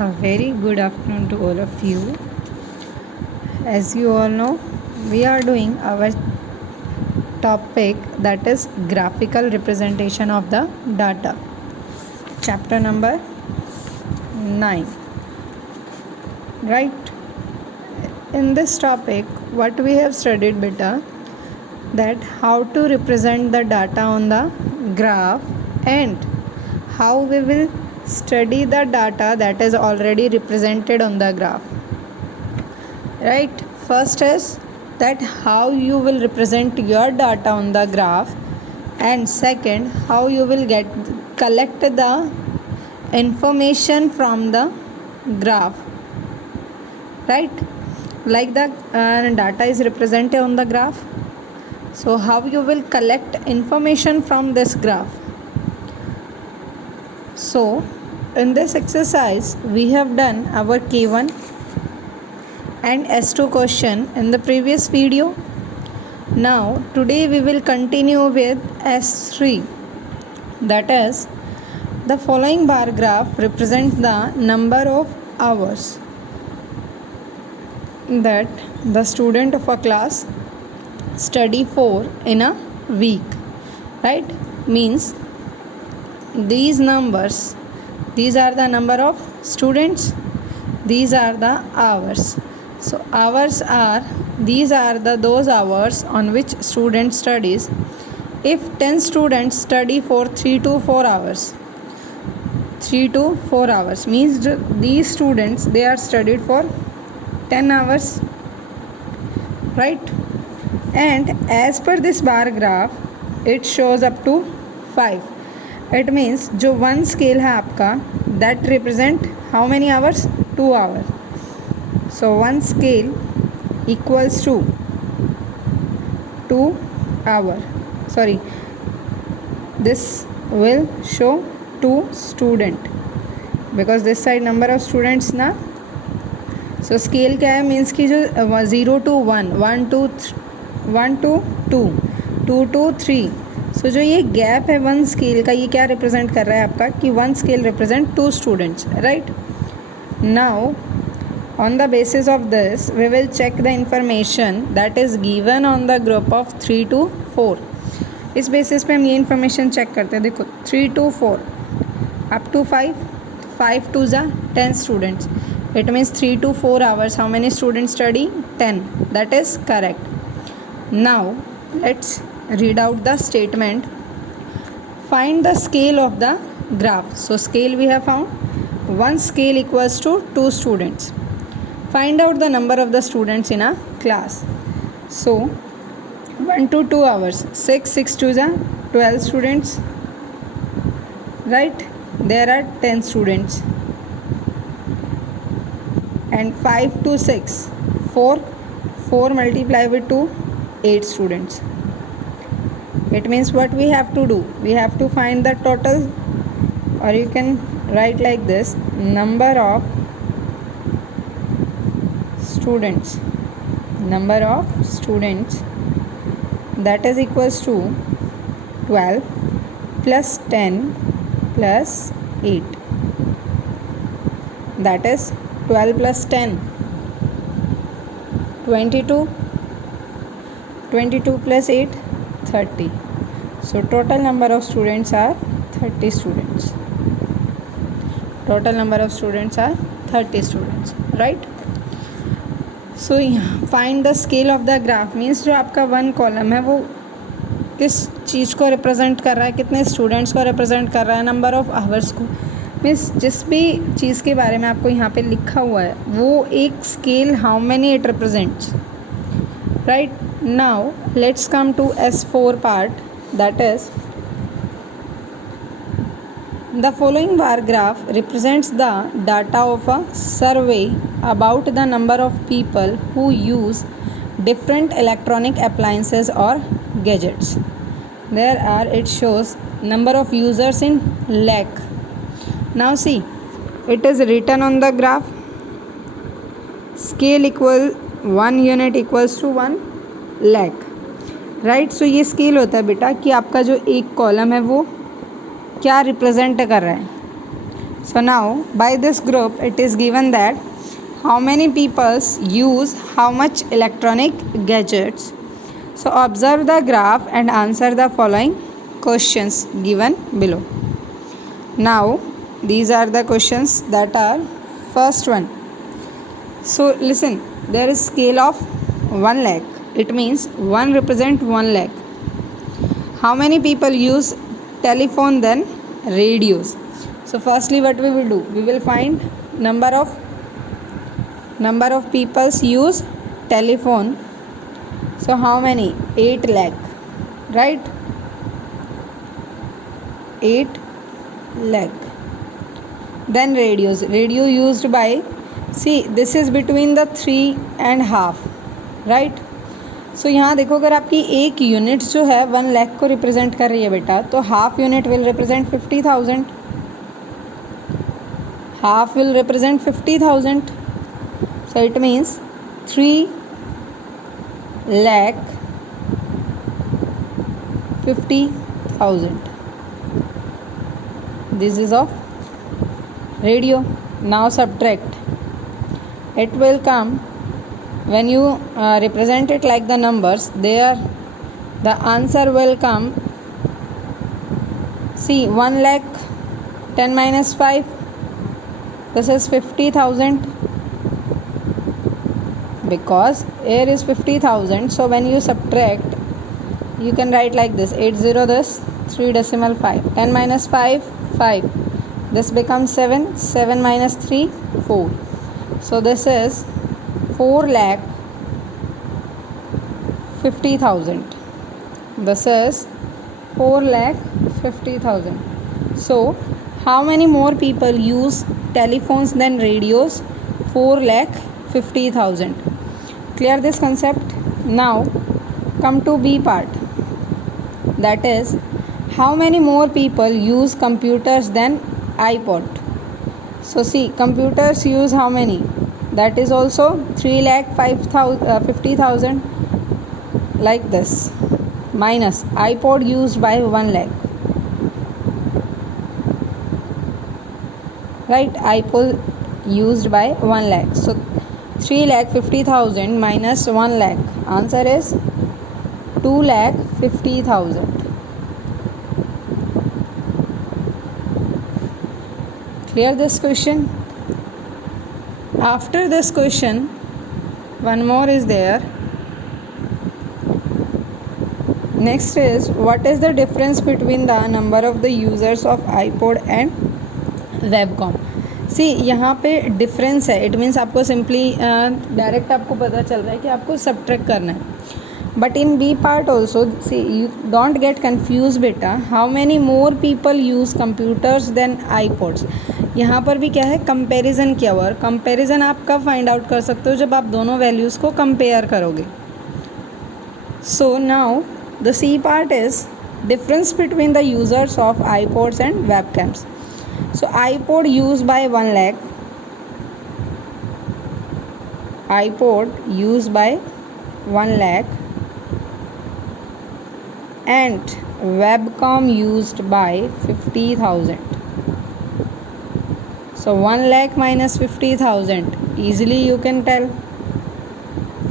A very good afternoon to all of you. As you all know, we are doing our topic that is graphical representation of the data. Chapter number 9. Right? In this topic, what we have studied beta, that how to represent the data on the graph and how we will study the data that is already represented on the graph. Right, first is that how you will represent your data on the graph, and second how you will collect the information from the graph. Right, like the data is represented on the graph, so how you will collect information from this graph. So in this exercise we have done our K1 and S2 question in the previous video. Now today we will continue with S3, that is the following bar graph represents the number of hours that the student of a class study for in a week. Right, means these numbers, these are the number of students, these are the hours. So hours are, these are those hours on which student studies. If 10 students study for 3 to 4 hours, 3 to 4 hours means these students, they are studied for 10 hours. Right, and as per this bar graph it shows up to 5. It means जो one scale है आपका, that represent how many hours? 2 hours. So one scale equals to 2 hour. Sorry, this will show 2 student because this side number of students ना. So scale क्या है? Means कि जो 0 to 1, 1 to 2, 2 to 3. सो जो ये gap है वन स्केल का, ये क्या रिप्रेजेंट कर रहा है आपका कि one scale represent 2 students. Right, now on the basis of this we will check the information that is given on the group of 3 to 4. इस बेसिस पे हम ये इन्फॉर्मेशन चेक करते हैं. देखो 3 to 4 up to 5 to 10 students. It means 3 to 4 hours. How many students study? 10. That is correct. Now let's read out the statement. Find the scale of the graph. So scale we have found. One scale equals to 2 students. Find out the number of the students in a class. So 1 to 2 hours, 6 to 12 students. Right, there are 10 students. And 5 to 6, 4 multiplied with 2, 8 students. It means what we have to do, we have to find the total, or you can write like this, number of students, that is equals to 12 plus 10 plus 8, that is 12 plus 10, 22 plus 8, 30. So total number of students are 30 students. Total number of students are 30 students. Right, so find the scale of the graph means जो आपका one column है वो किस चीज़ को represent कर रहा है, कितने स्टूडेंट्स को रिप्रेजेंट कर रहा है, नंबर ऑफ आवर्स को. मीन्स जिस भी चीज़ के बारे में आपको यहाँ पे लिखा हुआ है वो एक scale, how many it represents. Right, now let's come to S4 part, that is the following bar graph represents the data of a survey about the number of people who use different electronic appliances or gadgets. There are, it shows number of users in lakh. Now see, it is written on the graph, scale equal 1 unit equals to 1 lakh. Right, सो ये scale होता है बेटा कि आपका जो एक column है वो क्या रिप्रेजेंट कर रहा है. So now by this group it is given that how many people use how much electronic gadgets. So observe the graph and answer the following questions given below. Now these are the questions that are first one. So listen, there is scale of 1 lakh. It means 1 represent 1 lakh. How many people use telephone then radios? So firstly what we will do, we will find number of people use telephone. So how many? 8 lakh, right? 8 lakh. Then radios, radio used by, see this is between the 3.5, right? सो यहाँ देखो, अगर आपकी एक unit जो है 1 लाख को represent कर रही है बेटा, तो half unit will represent 50,000. Half will represent 50,000. So it means 3,50,000. This is of radio. Now subtract. It will come when you represent it like the numbers. There the answer will come. See 1 lakh 10 minus 5. This is 50,000 because here is 50,000. So when you subtract, you can write like this: 80 this 3 decimal 5. 10 minus 5 5. This becomes 7. 7 minus 3 4. So this is 4,50,000. This is 4,50,000. So how many more people use telephones than radios? 4,50,000. Clear this concept? Now come to B part. That is, how many more people use computers than iPod? So see, computers use how many? That is also 3,50,000, like this, minus iPod used by 1 lakh, right? iPod used by 1 lakh. So 3,50,000 minus 1 lakh. Answer is 2,50,000. Clear this question? After this question, one more is there. Next is, what is the difference between the number of the users of iPod and Webcom? See, यहाँ पे difference है. It means आपको simply direct आपको पता चल रहा है कि आपको सब्ट्रैक्ट करना है. But in B part also, see you don't get confuse बेटा. How many more people use computers then iPods. यहाँ पर भी क्या है, कंपैरिजन किया हुआ. और कंपैरिजन आप कब फाइंड आउट कर सकते हो? जब आप दोनों वैल्यूज़ को कंपेयर करोगे. So now the C part is difference between the users of iPods and webcams. So iPod use by 1 lakh. iPod used by 1 lakh and Webcom used by 50,000. So 1 lakh minus 50,000, easily you can tell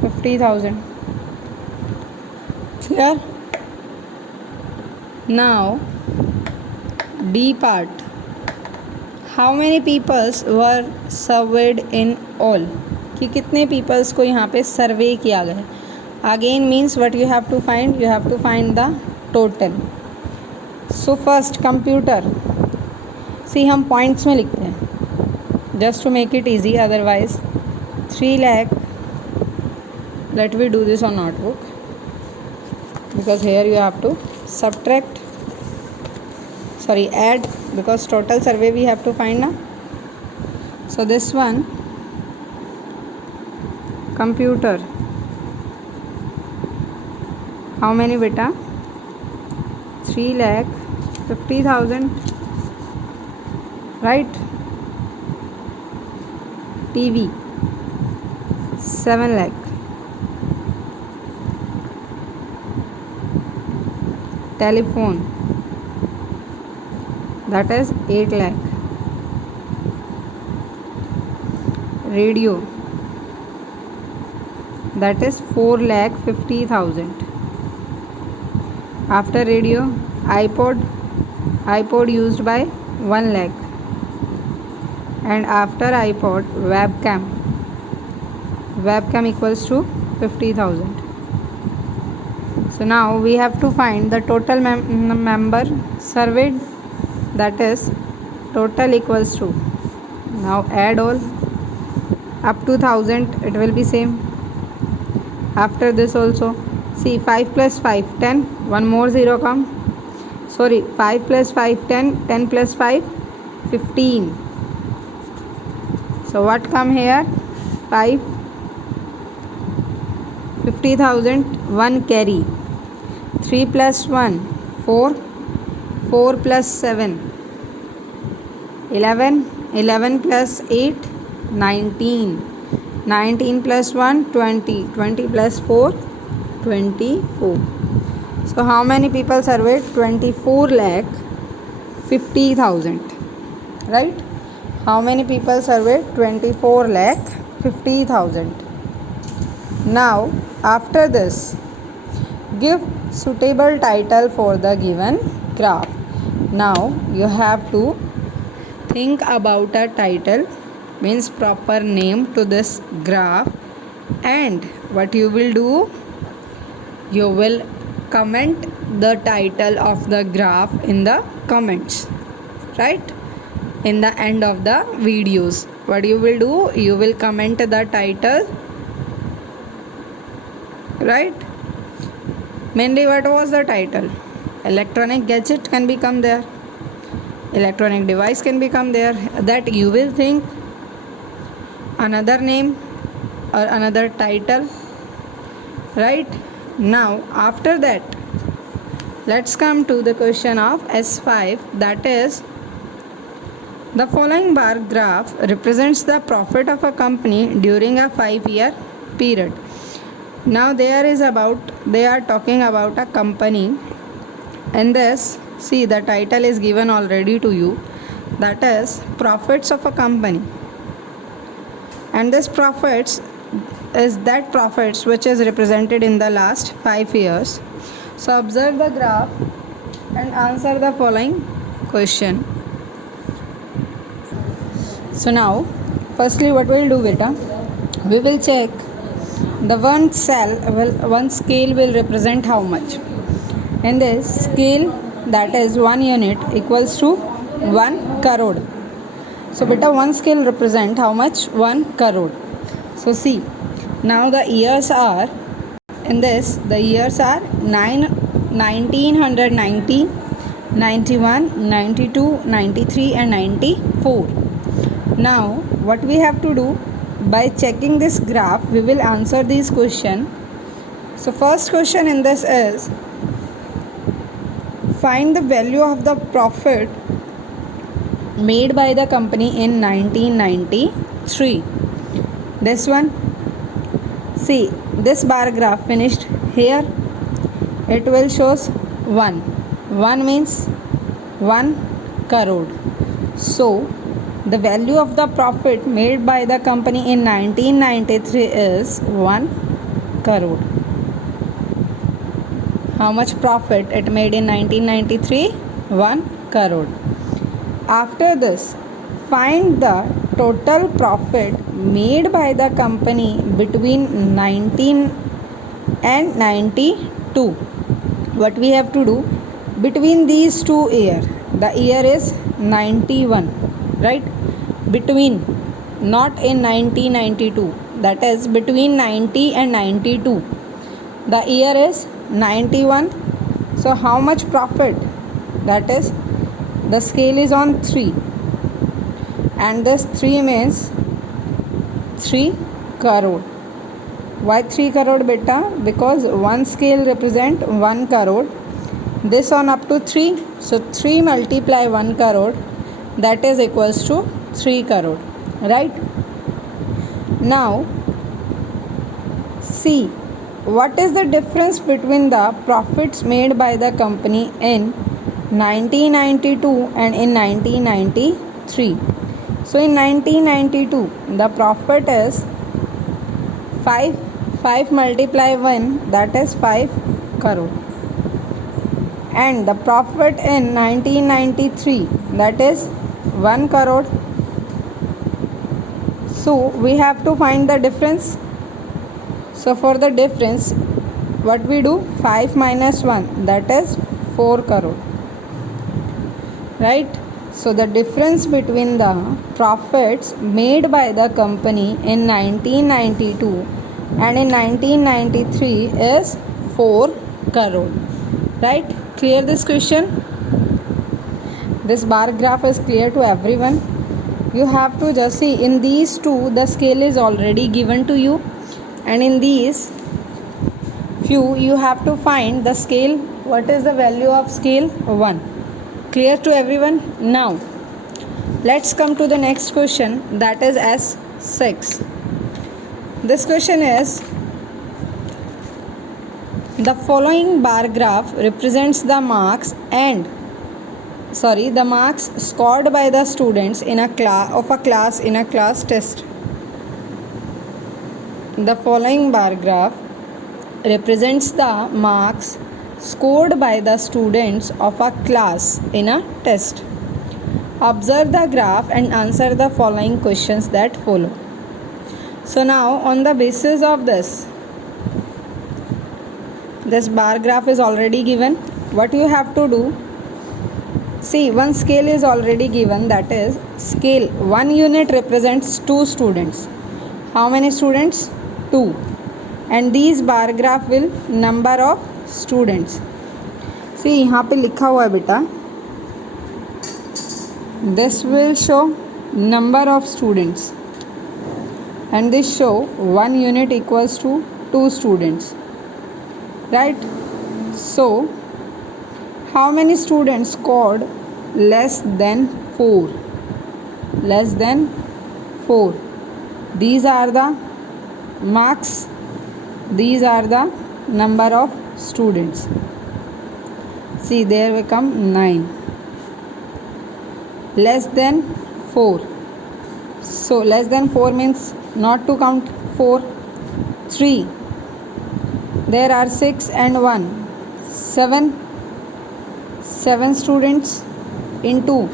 50,000. Clear? Now D part. How many peoples were surveyed in all? कि कितने peoples को यहाँ पे survey किया गया. Again means what you have to find, you have to find the total. So first computer. See हम points में लिखते हैं just to make it easy, otherwise 3 lakh. Let we do this on notebook because here you have to subtract, sorry, add, because total survey we have to find now. So this one, computer, how many beta? 3,50,000, right? TV 7 lakh. Telephone, that is 8 lakh. radio, that is 4,50,000. After radio, iPod used by 1 lakh. And after iPod, webcam equals to 50,000. So now we have to find the total member surveyed, that is total equals to, now add all up to 1000, it will be same. After this also, see 5 plus 5 10, one more 0 come, sorry 5 plus 5 10, 10 plus 5 15. So what come here? 5 50,000, 1 carry, 3 plus 1 4, 4 plus 7 11, 11 plus 8 19, 19 plus 1 20, 20 plus 4 24. So how many people surveyed? 24,50,000, right? How many people surveyed? 24,50,000. Now after this, give suitable title for the given graph. Now you have to think about a title, means proper name to this graph, and what you will do, you will comment the title of the graph in the comments, right? In the end of the videos, what you will do, you will comment the title, right? Mainly what was the title? Electronic gadget can become there, electronic device can become there, that you will think another name or another title, right? Now after that, let's come to the question of S5, that is the following bar graph represents the profit of a company during a 5-year period. Now they are talking about a company, and this, see the title is given already to you, that is profits of a company, and this profits is that profits which is represented in the last 5 years. So observe the graph and answer the following question. So now firstly what we'll do, beta, we will check the one scale will represent how much. In this scale, that is 1 unit equals to 1 crore. So beta, one scale represent how much? 1 crore. So see, now the years are, in this the years are 1990, 91, 92, 93 and 94. Now what we have to do, by checking this graph we will answer these question. So first question in this is, find the value of the profit made by the company in 1993. This one, see this bar graph finished here, it will shows 1 means 1 crore. So the value of the profit made by the company in 1993 is 1 crore. How much profit it made in 1993? 1 crore. After this, find the total profit made by the company between 19 and 92. What we have to do, between these two years, the year is 91, right? Between, not in 1992, that is between 90 and 92, the year is 91. So how much profit? That is, the scale is on 3, and this 3 means 3 crore. Why 3 crore, beta? Because one scale represent 1 crore, this on up to 3, so 3 multiply 1 crore, that is equals to 3 crore, right? Now see, what is the difference between the profits made by the company in 1992 and in 1993? So in 1992 the profit is 5 multiply 1, that is 5 crore, and the profit in 1993, that is 1 crore. So we have to find the difference. So for the difference, what we do, 5 minus 1, that is 4 crore, right? So the difference between the profits made by the company in 1992 and in 1993 is 4 crore, right? Clear this question? This bar graph is clear to everyone? You have to just see, in these two the scale is already given to you, and in these few you have to find the scale. What is the value of scale? 1. Clear to everyone? Now let's come to the next question, that is S6. This question is, the following bar graph represents the marks scored by the students in a class test. The following bar graph represents the marks scored by the students of a class in a test. Observe the graph and answer the following questions that follow. So now, on the basis of this bar graph is already given. What you have to do, see, one scale is already given, that is scale 1 unit represents 2 students. How many students? 2. And these bar graph will number of students. See, यहाँ पे लिखा हुआ है बेटा, this will show number of students and this show 1 unit equals to 2 students, right? So how many students scored less than 4? Less than 4. These are the marks, these are the number of students. See, there will come 9. Less than 4. So less than 4 means not to count 4. 3. There are 6 and 1. 7 students into.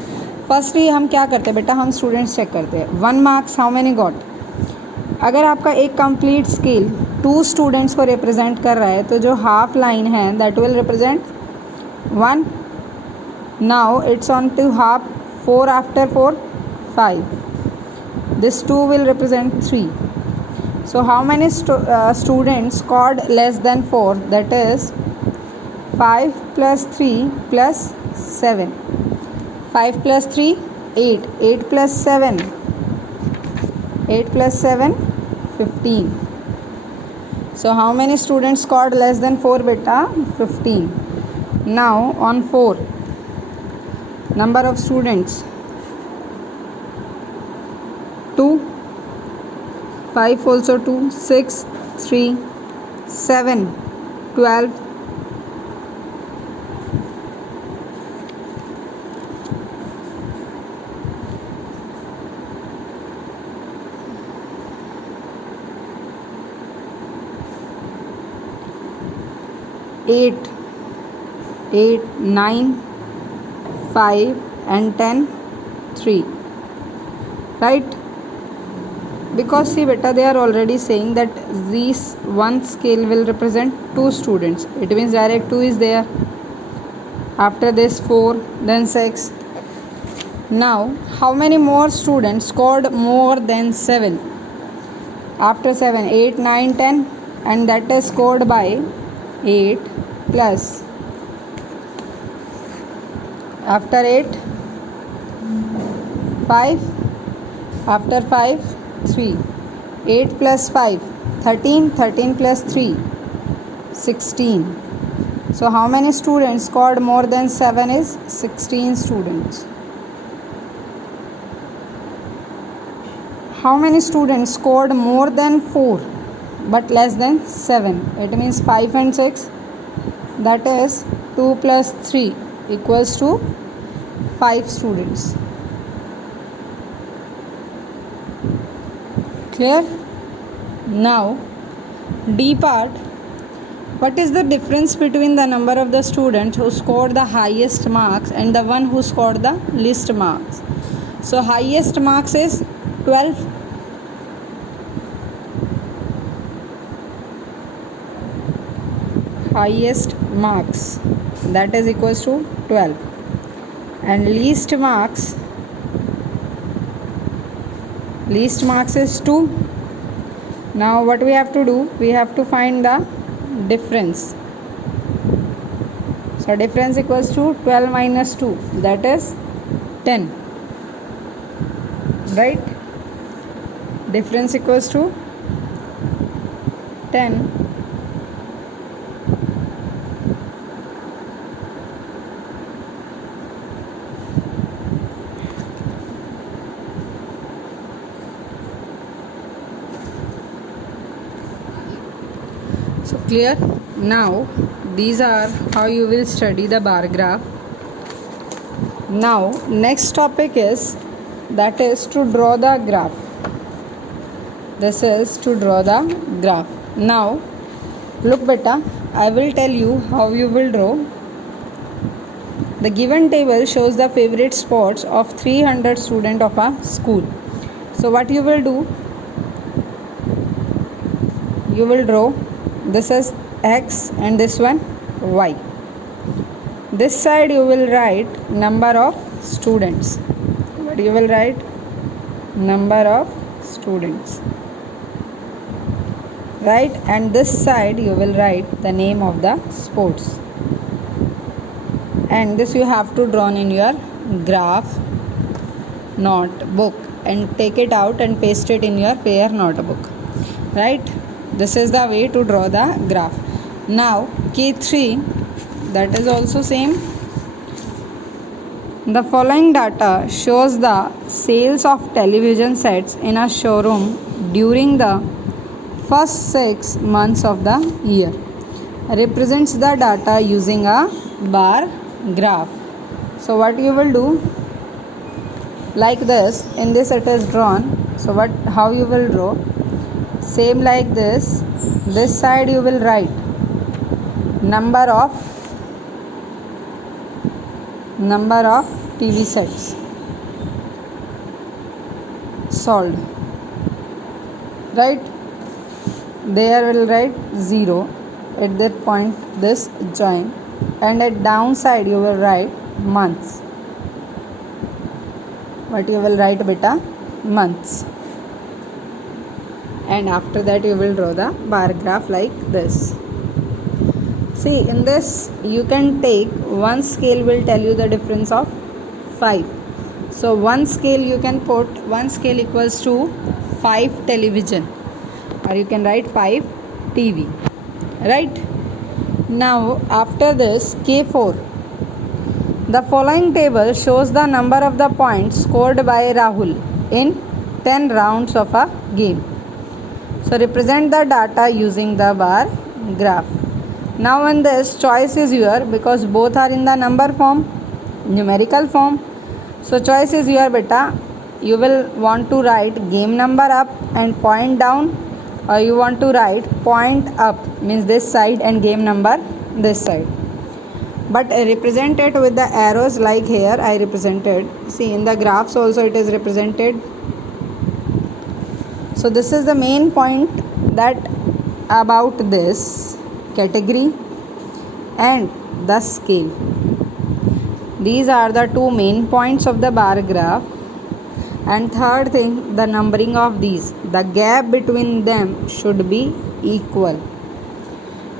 Firstly हम क्या करते हैं बेटा, हम students check करते हैं. 1 marks how many got. अगर आपका एक कंप्लीट स्केल 2 स्टूडेंट्स को रिप्रेजेंट कर रहा है तो जो हाफ लाइन है that will represent 1. Now it's on to half. 4 after 4, 5. This 2 will represent 3. So how many students scored less than 4? That is 5 plus 3 plus 7. 5 plus 3, 8. 8 plus 7. 8 plus 7, 15. So how many students scored less than 4 beta? 15. Now on 4. Number of students 2. 5 also 2. 6, 3, 7, 12. 8, 9, 5 and 10, 3, right? Because see beta, they are already saying that this one scale will represent 2 students. It means direct 2 is there. After this 4, then 6. Now how many more students scored more than 7? After 7, 8, 9, 10, and that is scored by 8 plus. After 8, 5. After 5, 3. 8 plus 5, 13. 13 plus 3, 16. So how many students scored more than 7 is 16 students. How many students scored more than 4 but less than 7? It means 5 and 6. That is 2 plus 3 equals to 5 students. Clear? Now D part. What is the difference between the number of the students who scored the highest marks and the one who scored the least marks? So highest marks is 12. Highest marks, that is equals to 12, and least marks is 2. Now what we have to do, we have to find the difference. So difference equals to 12 minus 2, that is 10, right? Difference equals to 10. So clear? Now these are how you will study the bar graph. Now next topic is, that is to draw the graph. This is to draw the graph. Now look beta, I will tell you how you will draw. The given table shows the favorite sports of 300 students of a school. So what you will do, you will draw, this is X and this one Y. This side you will write number of students. What you will write? Number of students. Right? And this side you will write the name of the sports. And this you have to draw in your graph notebook and take it out and paste it in your prayer notebook. Right? This is the way to draw the graph. Now K3, that is also same. The following data shows the sales of television sets in a showroom during the first 6 months of the year. Represents the data using a bar graph. So what you will do, like this, in this it is drawn. So how you will draw? Same like this. This side you will write number of TV sets sold. Right? There will write 0. At that point this join, and at downside you will write months. What you will write beta? Months. And after that you will draw the bar graph like this. See, in this you can take one scale, will tell you the difference of 5. So one scale you can put, one scale equals to 5 television, or you can write 5 TV. Right? Now after this K4, the following table shows the number of the points scored by Rahul in 10 rounds of a game. So represent the data using the bar graph. Now in this, choice is your, because both are in the number form, numerical form. So choice is your beta. You will want to write game number up and point down, or you want to write point up, means this side, and game number this side. But represent it with the arrows like here I represented. See, in the graphs also it is represented. So this is the main point that about this category and the scale. These are the two main points of the bar graph. And third thing, the numbering of these, the gap between them should be equal.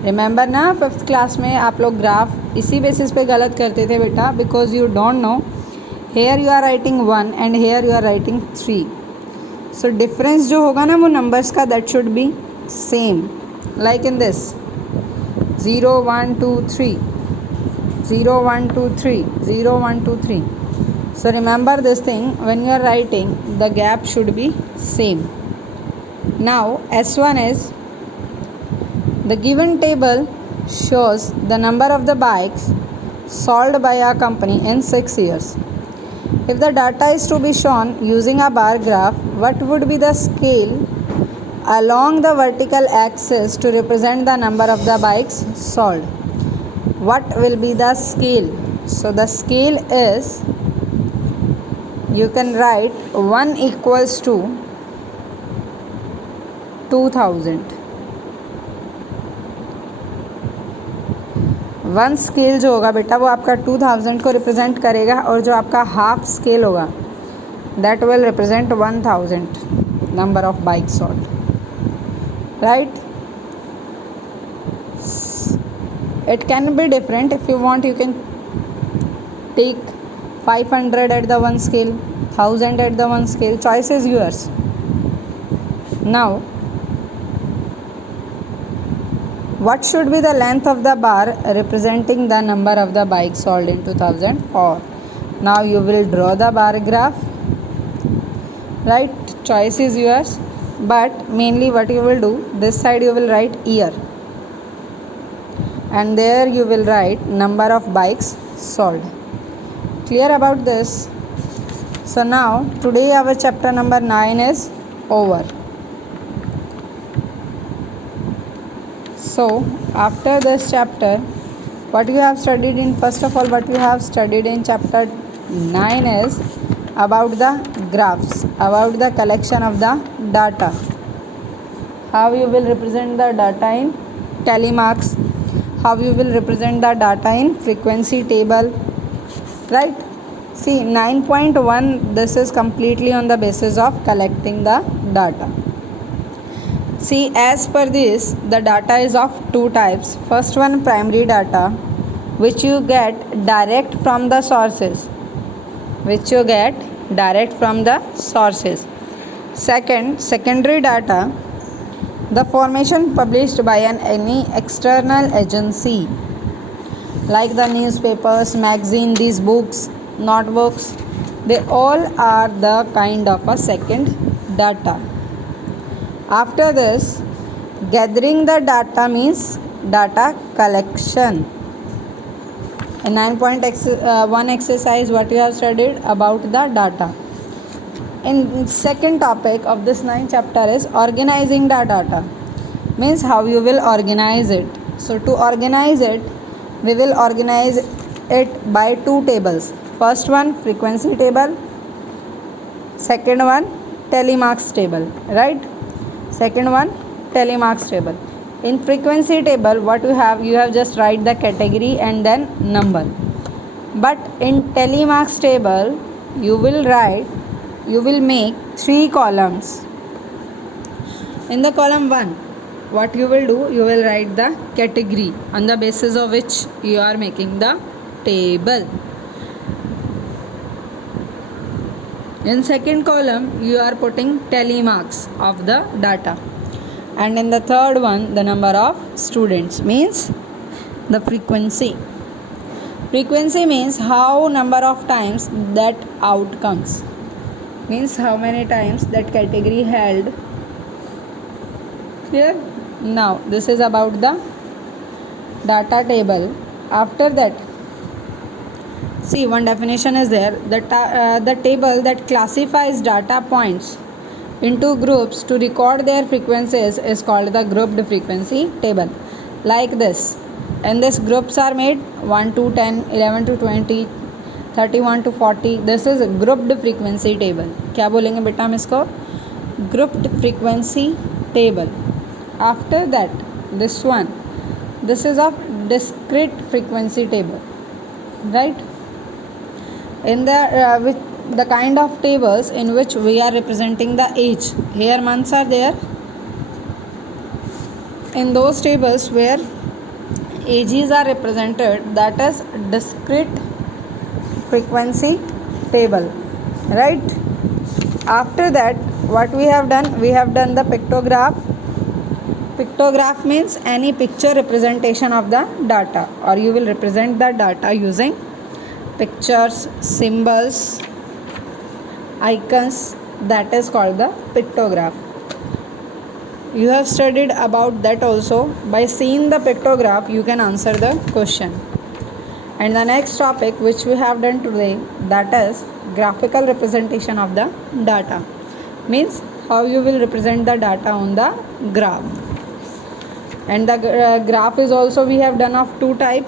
Remember ना, 5th class में आप लोग graph इसी basis पे गलत करते थे बेटा, because you don't know, here you are writing 1 and here you are writing 3. So difference जो होगा ना वो नंबर्स का, that should be same, like in this 0 1 2 3, 0 1 2 3, 0 1 2 3. So remember this thing, when you are writing, the gap should be same. Now S1 is, the given table shows the number of the bikes sold by a company in 6 years. If the data is to be shown using a bar graph, what would be the scale along the vertical axis to represent the number of the bikes sold. What will be the scale? So the scale is, you can write 1 equals to 2000. One scale जो होगा बेटा वो आपका 2000 को represent करेगा, और जो आपका हाफ स्केल होगा that will represent 1000 number of bike sold. Right, it can be different. If you want, you can take 500 at the one scale, 1000 at the one scale. Choice is yours. Now, what should be the length of the bar representing the number of the bikes sold in 2004? Now you will draw the bar graph. Right, choice is yours, but mainly what you will do, this side you will write year, and there you will write number of bikes sold. Clear about this? So now today our chapter number 9 is over. So after this chapter, what you have studied in, first of all, what you have studied in chapter 9 is about the graphs, about the collection of the data, how you will represent the data in tally marks, how you will represent the data in frequency table. Right, see 9.1, this is completely on the basis of collecting the data. See, as per this, the data is of two types. First one, primary data, which you get direct from the sources, Second, secondary data, the formation published by any external agency, like the newspapers, magazine, these books, notebooks, they all are the kind of a second data. After this, gathering the data means data collection. In 9.1 exercise, what you have studied about the data. In second topic of this 9th chapter is organizing the data, means how you will organize it. So to organize it, we will organize it by two tables. First one, frequency table. Second one, tally marks table. Right? Second one, tally marks table. In frequency table, what you have just write the category and then number. But in tally marks table, you will make three columns. In the column 1, what you will do, you will write the category on the basis of which you are making the table. In second column, you are putting tally marks of the data, and in the third one, the number of students, means the frequency. Frequency means how number of times that outcomes, means how many times that category held. Clear? Now this is about the data table. After that, see, one definition is there, the table that classifies data points into groups to record their frequencies is called the grouped frequency table. Like this, and these groups are made 1 to 10, 11 to 20, 31 to 40. This is grouped frequency table. क्या बोलेंगे बेटा हम इसको? Grouped frequency table. After that, this one, this is of discrete frequency table. Right? In the with the kind of tables in which we are representing the age, here months are there. In those tables where ages are represented, that is discrete frequency table. Right? After that, what we have done the pictograph. Pictograph means any picture representation of the data, or you will represent the data using pictures, symbols, icons. That is called the pictograph. You have studied about that also. By seeing the pictograph, you can answer the question. And the next topic which we have done today, that is graphical representation of the data, means how you will represent the data on the graph. And the graph is also we have done of two type.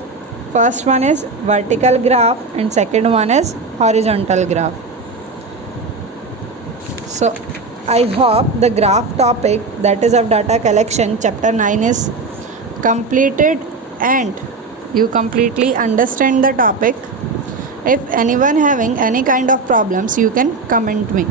First one is vertical graph and second one is horizontal graph. So I hope the graph topic, that is of data collection, chapter 9 is completed and you completely understand the topic. If anyone having any kind of problems, you can comment me.